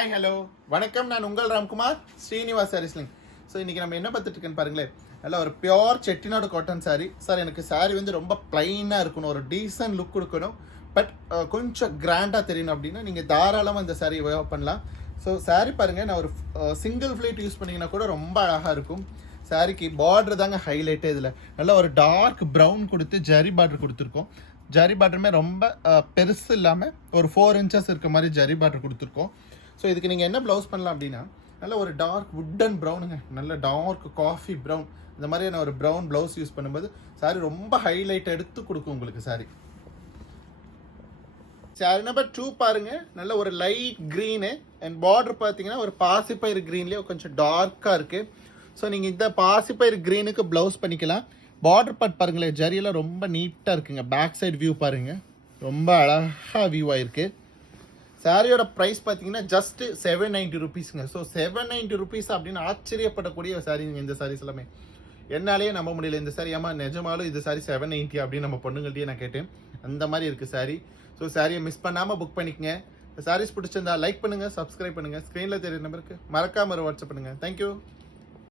Hi hello வணக்கம். நான் உங்கள் ராம்குமார், ஸ்ரீனிவாஸ் சாரீஸ்லிங். ஸோ இன்றைக்கி நம்ம என்ன பார்த்துட்டு இருக்கேன்னு பாருங்களேன். நல்லா ஒரு pure Chettinad cotton sari. Sir எனக்கு சாரீ வந்து ரொம்ப ப்ளைனாக இருக்கணும், ஒரு டீசன்ட் லுக் கொடுக்கணும், பட் கொஞ்சம் கிராண்டாக தெரியணும் அப்படின்னா நீங்கள் தாராளமாக இந்த சாரீ வேர் பண்ணலாம். ஸோ சாரீ பாருங்கள், நான் ஒரு சிங்கிள் ஃப்ளேட் யூஸ் பண்ணிங்கன்னா கூட ரொம்ப அழகாக இருக்கும். சாரீக்கு பார்டர் தாங்க ஹைலைட்டே. இதில் நல்லா ஒரு டார்க் ப்ரௌன் கொடுத்து ஜரி பார்டர் கொடுத்துருக்கோம். ஜரி பார்டருமே ரொம்ப பெருசு இல்லாமல் ஒரு 4 inches இருக்க மாதிரி ஜரி பார்டர் கொடுத்துருக்கோம். ஸோ இதுக்கு நீங்கள் என்ன ப்ளவுஸ் பண்ணலாம் அப்படின்னா, நல்ல ஒரு டார்க் வுட்டன் ப்ரௌனுங்க, நல்ல டார்க் காஃபி ப்ரௌன், இந்த மாதிரியான ஒரு ப்ரௌன் ப்ளவுஸ் யூஸ் பண்ணும்போது சாரி ரொம்ப ஹைலைட் எடுத்து கொடுக்கும் உங்களுக்கு. சாரி நம்பர் 2 பாருங்க, நல்ல ஒரு லைட் க்ரீனு அண்ட் பார்டர் பார்த்தீங்கன்னா ஒரு பாசிப்பயிறு க்ரீன்லேயே கொஞ்சம் டார்க்காக இருக்குது. ஸோ நீங்கள் இந்த பாசிப்பயிறு க்ரீனுக்கு ப்ளவுஸ் பண்ணிக்கலாம். பார்டர் பார்ட் பாருங்களேன், ஜரியெல்லாம் ரொம்ப நீட்டாக இருக்குங்க. பேக் சைடு வியூ பாருங்கள், ரொம்ப அழகாக வியூ ஆகிருக்கு. சாரியோட ப்ரைஸ் பார்த்தீங்கன்னா ஜஸ்ட் 790 rupeesங்க. ஸோ 790 rupees அப்படின்னு ஆச்சரியப்படக்கூடிய சாரீங்க இந்த சாரீஸ் எல்லாமே. என்னாலேயே நம்ப முடியல இந்த சாரி. ஆமாம், நிஜமாலும் இந்த சாரி 790 அப்படின்னு நம்ம பொண்ணுங்கள்ட்டையே நான் கேட்டேன். அந்த மாதிரி இருக்குது சாரி. ஸோ சாரியை மிஸ் பண்ணாமல் புக் பண்ணிக்கங்க. இந்த சாரீஸ் பிடிச்சிருந்தா லைக் பண்ணுங்கள், சப்ஸ்கிரைப் பண்ணுங்கள். ஸ்க்ரீனில் தெரியுற நம்பருக்கு மறக்காம ஒரு வாட்ஸ்அப் பண்ணுங்கள். தேங்க்யூ.